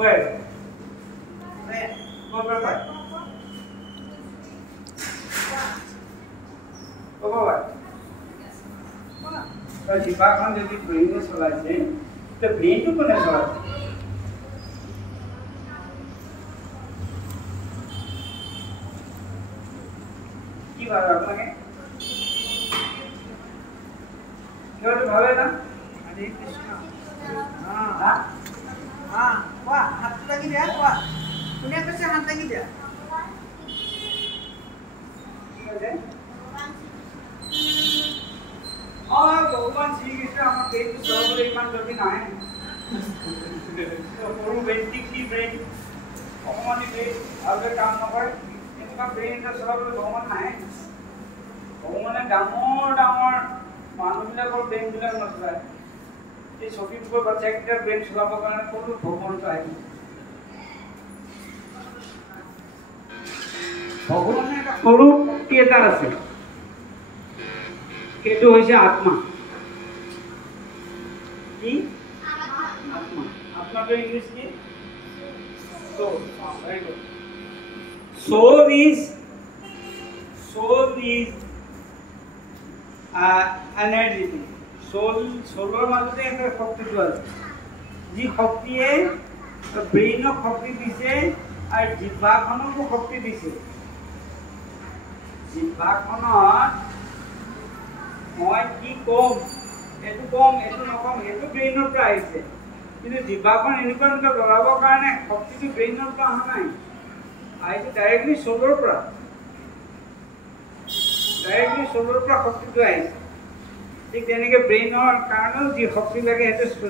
Where? Where? জিভাখন যদি ব্ৰেইনে চলাইছে তে ব্ৰেইনটো কোনে চলাইছে কি ভাবে আপনাকে কেউ ভাবে না হৰে কৃষ্ণ হ্যাঁ হ্যাঁ কোৱা হাত লাগি দিয়া কোৱা কোনে কৈছে হাত লাগি দিয়া কি কৈছে भगवान श्री कृष्ण আমার ব্রেন সর্বদা ইমান জলদি না হয় পুরো বেসিক কি ব্রেন অকমানি ব্রেন আগে কাম নকৰে এনেকুৱা ব্ৰেনটা সৰ্বদা ভগৱান নাই ভগৱানে ডাঙৰ ডাঙৰ মানুহবিলাকৰ ব্ৰেনবিলাক নচলায় এই ছবিবোৰ বাচ্চাকেইটাৰ ব্ৰেন চলাবৰ কাৰণে কোনো ভগৱানটো আহিব ভগৱানে এটা সৰু শক্তি এটা আছে সেইটো হৈছে আত্মা কি আত্মা আত্মাটো ইংলিশ কি soul very good soul is energy soulৰ মাজতে এটা শক্তিটো আছে যি শক্তিয়ে ব্ৰেইনক শক্তি দিছে আৰু জিভাখনকো শক্তি দিছে জিভাখনত মই কি কম এটো নকম এটো ব্ৰেইনৰ পৰা আহিছে কিন্তু জিভাখন এনেকুৱা লগাবৰ কাৰণে শক্তিটো ব্ৰেইনৰ পৰা অহা নাই আহিছে ডাইৰেক্টলি সোলৰ পৰা শক্তিটো আহিছে ঠিক তেনেকৈ ব্ৰেইনৰ কাৰণেও যি শক্তি লাগে সেইটো